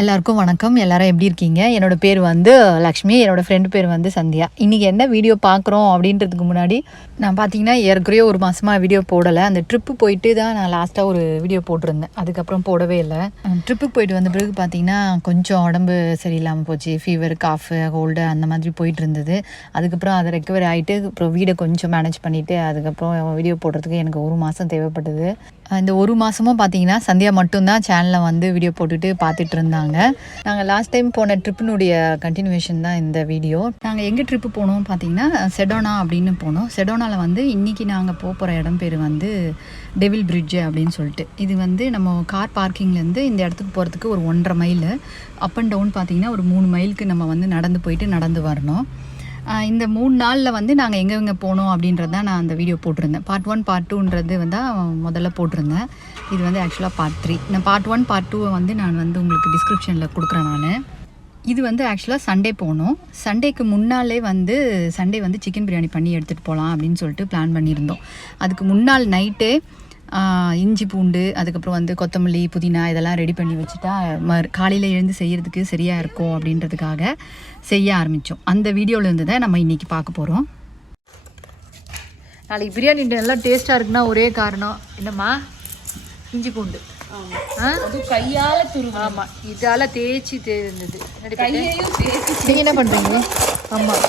எல்லாருக்கும் வணக்கம். எல்லாரும் எப்படி இருக்கீங்க? என்னோட பேர் வந்து லக்ஷ்மி. என்னோட ஃப்ரெண்டு பேர் வந்து சந்தியா. இன்றைக்கி என்ன வீடியோ பார்க்குறோம் அப்படின்றதுக்கு முன்னாடி நான் பார்த்தீங்கன்னா ஏற்கனவே ஒரு மாதமாக வீடியோ போடலை. அந்த ட்ரிப்பு போயிட்டு தான் நான் லாஸ்ட்டாக ஒரு வீடியோ போட்டிருந்தேன். அதுக்கப்புறம் போடவே இல்லை. ட்ரிப்புக்கு போயிட்டு வந்த பிறகு பார்த்தீங்கன்னா கொஞ்சம் உடம்பு சரியில்லாமல் போச்சு. ஃபீவர், காஃபு, கோல்டு அந்த மாதிரி போயிட்டு இருந்தது. அதுக்கப்புறம் அதை ரெக்கவரி ஆகிட்டு அப்புறம் வீடை கொஞ்சம் மேனேஜ் பண்ணிவிட்டு அதுக்கப்புறம் வீடியோ போடுறதுக்கு எனக்கு ஒரு மாதம் தேவைப்பட்டது. இந்த ஒரு மாதமும் பார்த்தீங்கன்னா சந்தியா மட்டும்தான் சேனலில் வந்து வீடியோ போட்டுட்டு பார்த்துட்டு இருந்தாங்க. நாங்கள் லாஸ்ட் டைம் போன ட்ரிப்பினுடைய கண்டினியூவேஷன் தான் இந்த வீடியோ. நாங்கள் எங்கே ட்ரிப்பு போனோம் பார்த்தீங்கன்னா செடோனா அப்படின்னு போனோம். செடோனாவில் வந்து இன்றைக்கி நாங்கள் போகிற இடம் பேர் வந்து டெவில் பிரிட்ஜு அப்படின்னு சொல்லிட்டு. இது வந்து நம்ம கார் பார்க்கிங்லேருந்து இந்த இடத்துக்கு போகிறதுக்கு ஒரு 1.5 மைல். அப் அண்ட் டவுன் பார்த்தீங்கன்னா ஒரு 3 மைலுக்கு நம்ம வந்து நடந்து போயிட்டு நடந்து வரணும். இந்த 3 நாளில் வந்து நாங்கள் எங்கெங்கே போனோம் அப்படின்றது தான் நான் அந்த வீடியோ போட்டிருந்தேன். பார்ட் 1 பார்ட் 2ன்றது வந்து முதல்ல போட்டிருந்தேன். இது வந்து ஆக்சுவலாக பார்ட் 3. நான் பார்ட் 1 பார்ட் 2 வந்து நான் வந்து உங்களுக்கு டிஸ்கிரிப்ஷனில் கொடுக்குறேன் நான். இது வந்து ஆக்சுவலாக சண்டே போனோம். சண்டேக்கு முன்னாலே வந்து சண்டே வந்து சிக்கன் பிரியாணி பண்ணி எடுத்துகிட்டு போகலாம் அப்படின்னு சொல்லிட்டு பிளான் பண்ணியிருந்தோம். அதுக்கு முன்னாள் நைட்டே இஞ்சி பூண்டு அதுக்கப்புறம் வந்து கொத்தமல்லி புதினா இதெல்லாம் ரெடி பண்ணி வச்சுட்டா காலையில் எழுந்து செய்கிறதுக்கு சரியாக இருக்கும் அப்படின்றதுக்காக செய்ய ஆரம்பித்தோம். அந்த வீடியோவிலேருந்து தான் நம்ம இன்றைக்கி பார்க்க போகிறோம். நாளைக்கு பிரியாணி நல்லா டேஸ்ட்டாக இருக்குன்னா ஒரே காரணம் என்னம்மா? இஞ்சி பூண்டு கையால் துரு. ஆமாம், இதால் தேய்ச்சி இருந்தது. நீங்கள் என்ன பண்ணுறீங்க? ஆமாம்,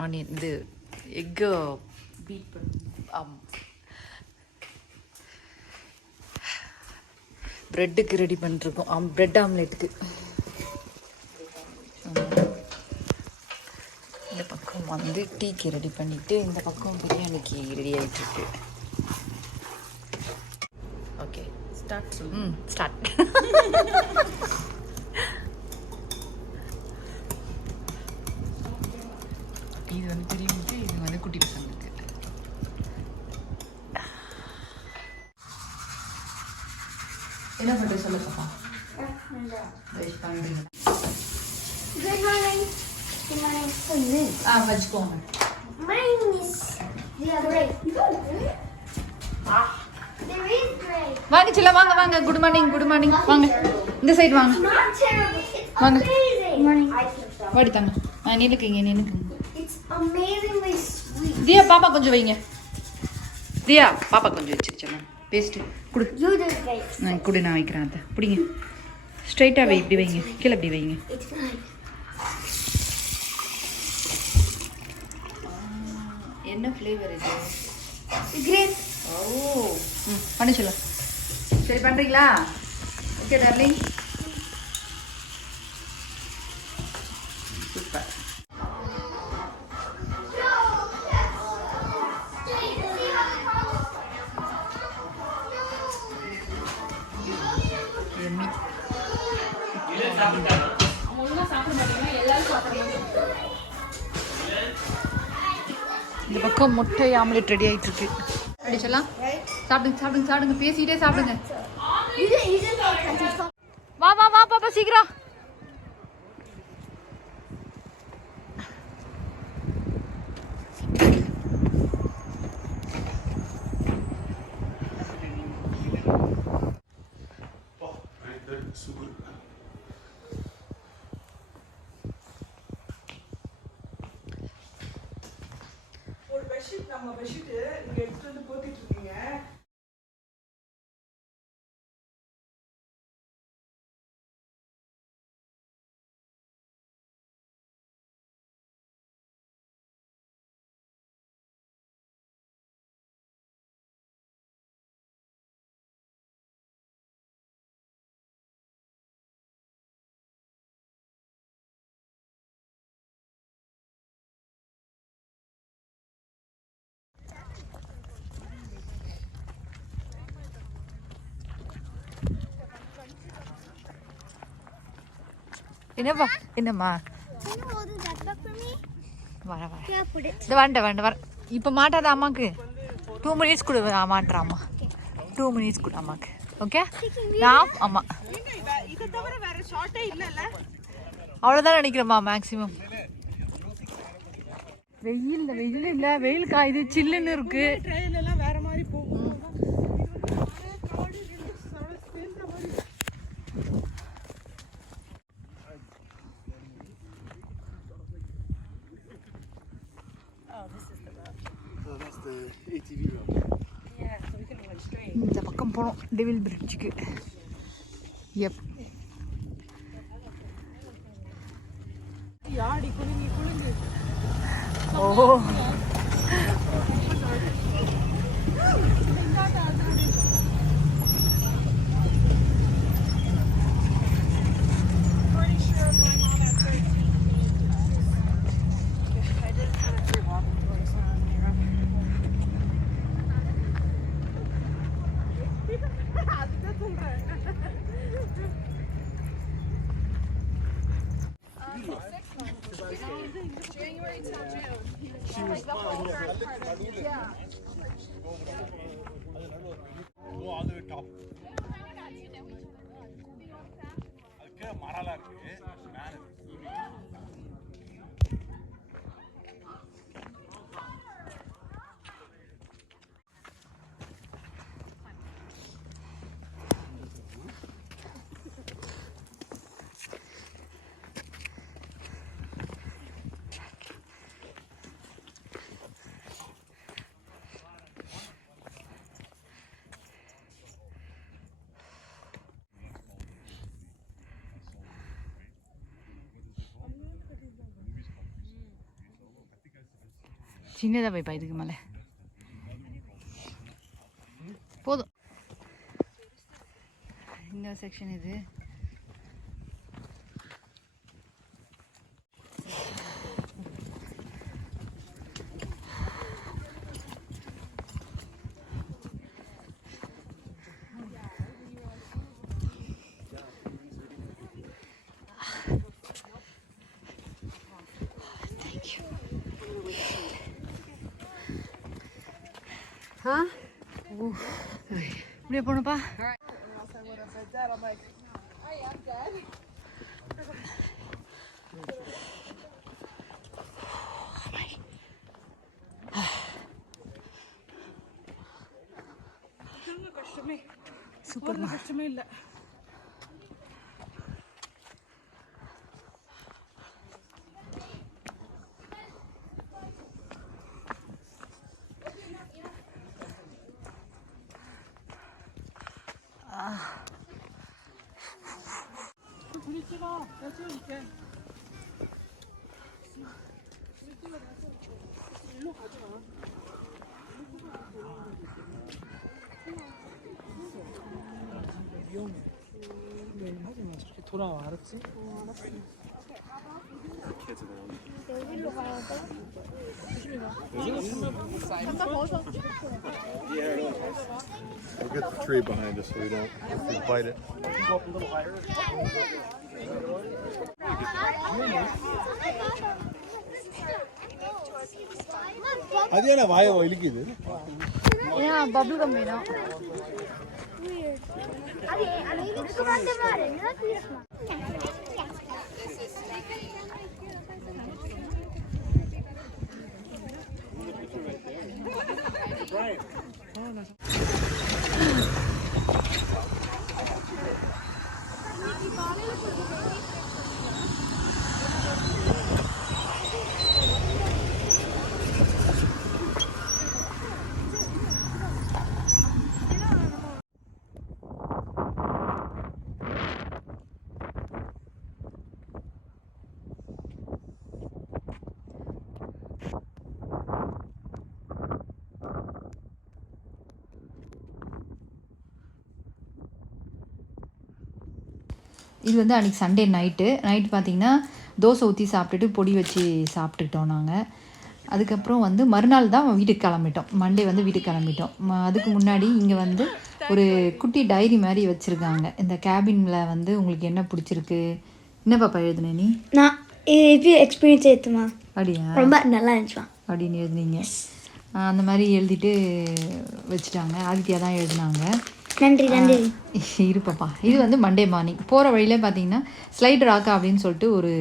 ஆனியன் இது எக்கு பீட் பண்ணி ப்ரெட்டுக்கு ரெடி பண்ணிருக்கோம். ப்ரெட் ஆம்லேட்டுக்கு. இந்த பக்கம் வந்து டீக்கு ரெடி பண்ணிவிட்டு இந்த பக்கம் பிரியாணிக்கு ரெடி ஆகிட்டுருக்கு. Okay, start. ஸ்டார்ட். இது வந்து பெரியவங்களுக்கு, இது வந்து குட்டி பசங்களுக்கு. என்ன பண்ணுறது சொல்ல பாப்பா? பண்ணுறீங்க. வச்சுக்கோங்க. வாங்க சில வாங்க வாங்க. Good morning, good morning. வாங்க இந்த சைடு வாங்க. வாங்க வாடி தாங்க. நின்னுக்குங்க நின்னுக்குங்க. தியா பாப்பா கொஞ்சம் வைங்க. தியா பாப்பா கொஞ்சம் வச்சிருச்சேன். பேஸ்ட்டு கொடு. கொடு, நான் வைக்கிறேன். அதை பிடிங்க. ஸ்ட்ரைட்டாக இப்படி வைங்க. கீழே இப்படி வைங்க. என்ன ஃப்ளேவர் இது? கிரேப். ஓ, பண்ணி சொல்ல. சரி பண்ணுறீங்களா? Okay darling. சூப்பர். இந்த பக்கம் முட்டை ஆம்லெட் ரெடி ஆகிட்டு இருக்கு. அடிச்சலாம். சாப்பிடுங்க சாப்பிடுங்க சாப்பிடுங்க. பேசிக்கிட்டே சாப்பிடுங்க. வா வா வா பாப்பா சீக்கிரம். நம்ம பெட்ஷீட் இங்க எடுத்துட்டு வந்து போத்திட்டு இருக்கீங்க. என்னப்பா என்னம்மா வர வர இந்த வர இப்போ மாட்டாத அம்மாக்கு 2 minutes கொடு மாட்டுறாம்மா 2 minutes கொடு அம்மாக்கு ஓகே நான் அம்மா அவ்வளோதான் நினைக்கிறேம்மா மேக்ஸிமம் வெயில் இல்லை வெயில் காயுது சில்லுன்னு இருக்கு வேற மாதிரி போகும் இந்த பக்கம் போனோம் டெவில் பிரிட்ஜுக்கு எப் ஓ January till June. She was the whole front part of it. Yeah. Go all the way top. அதுக்கு மரலா இருக்கு மேல சின்னதாக போய்ப்பா இதுக்கு மேலே போதும் இந்த செக்ஷன் இது இப்படியே போனப்பா சூப்பர் கஷ்டமே இல்லை 돌아와 알았지? 여기로 가야 돼? We'll get the tree behind us so we don't bite it. Go up a little higher. அது வாய இழுக்குது ஏன் பபிள் கம் வேணும் இது வந்து அன்றைக்கி சண்டே நைட்டு பார்த்திங்கன்னா தோசை ஊற்றி சாப்பிட்டுட்டு பொடி வச்சு சாப்பிட்டுக்கிட்டோம் நாங்கள். அதுக்கப்புறம் வந்து மறுநாள் தான் வீட்டுக்கு கிளம்பிட்டோம். மண்டே வந்து வீட்டுக்கு கிளம்பிட்டோம். அதுக்கு முன்னாடி இங்கே வந்து ஒரு குட்டி டைரி மாதிரி வச்சுருக்காங்க. இந்த கேபினில் வந்து உங்களுக்கு என்ன பிடிச்சிருக்கு, என்ன பாப்பா எழுதுன நீ? நான் இது எக்ஸ்பீரியன்ஸ் ஏற்றுமா அப்படியா? ரொம்ப நல்லா இருந்துச்சுமா அப்படின்னு எழுதுனீங்க. அந்த மாதிரி எழுதிட்டு வச்சுட்டாங்க. ஆதித்யா தான் எழுதுனாங்க. நன்றி நன்றி. இருப்பப்பா. இது வந்து மண்டே மார்னிங் போகிற வழியிலே பார்த்தீங்கன்னா ஸ்லைட் ராக்கா அப்படின்னு சொல்லிட்டு ஒரு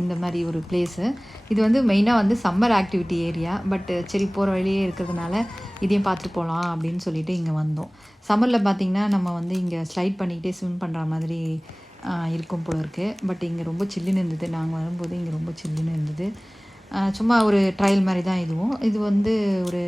இந்த மாதிரி ஒரு பிளேஸு. இது வந்து மெயினாக வந்து சம்மர் ஆக்டிவிட்டி ஏரியா. பட் சரி போகிற வழியே இருக்கிறதுனால இதையும் பார்த்துட்டு போகலாம் அப்படின்னு சொல்லிட்டு இங்கே வந்தோம். சம்மரில் பார்த்திங்கன்னா நம்ம வந்து இங்கே ஸ்லைட் பண்ணிக்கிட்டே ஸ்விம் பண்ணுற மாதிரி இருக்கும் போல இருக்குது. பட் இங்கே ரொம்ப சில்லுன்னு இருந்தது. நாங்கள் வரும்போது இங்கே ரொம்ப சில்லுன்னு இருந்தது. சும்மா ஒரு ட்ரையல் மாதிரி தான் இதுவும். இது வந்து ஒரு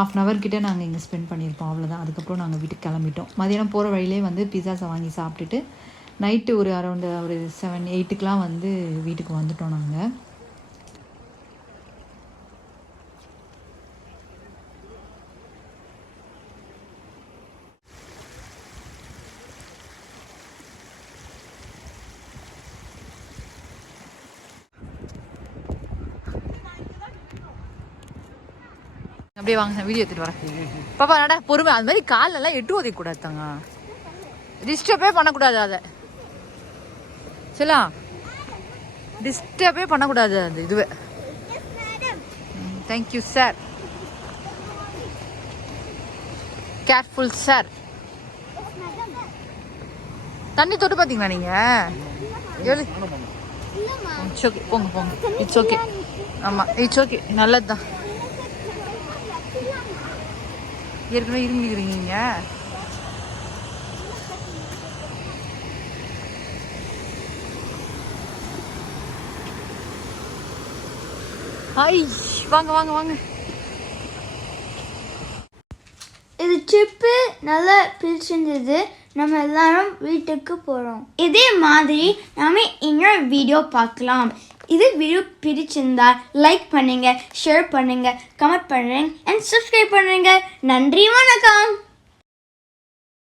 1/2 hour கிட்டே நாங்கள் இங்கே ஸ்பெண்ட் பண்ணியிருப்போம். அவ்வளோதான். அதுக்கப்புறம் நாங்கள் வீட்டுக்கு கிளம்பிட்டோம். மதியானம் போகிற வழியிலே வந்து பிஸாஸை வாங்கி சாப்பிட்டுட்டு நைட்டு ஒரு அரௌண்டு ஒரு 7-8க்குலாம் வந்து வீட்டுக்கு வந்துட்டோம் நாங்கள். அப்படியே வாங்க வீடியோ எடுத்துட்டு வரேன். பாப்பா நட பொறுமை. அது மாதிரி காலெல்லாம் எட்டு ஒதைக்கூடாது தாங்க. டிஸ்டர்பே பண்ணக்கூடாது. அதை சொல்லலாம் டிஸ்டர்பே பண்ணக்கூடாது அது இதுவே. Thank you sir. Careful sir. தண்ணி தொட்டு பார்த்தீங்களா நீங்கள்? இட்ஸ் ஓகே போங்க போங்க. It's okay. ஆமாம் இட்ஸ் ஓகே. நல்லது தான். ஏற்கனவே இருந்துக்கிறீங்க. ஐ வாங்க வாங்க வாங்க. இது ட்ரிப்பு நல்லா பிடிச்சிருந்தது. நம்ம எல்லாரும் வீட்டுக்கு போகிறோம். இதே மாதிரி நாம இன்னொரு வீடியோ பார்க்கலாம். இது வீடியோ பிடிச்சிருந்தா லைக் பண்ணுங்க, ஷேர் பண்ணுங்க, கமெண்ட் பண்ணுங்க அண்ட் சப்ஸ்கிரைப் பண்ணுங்க. நன்றி, வணக்கம்.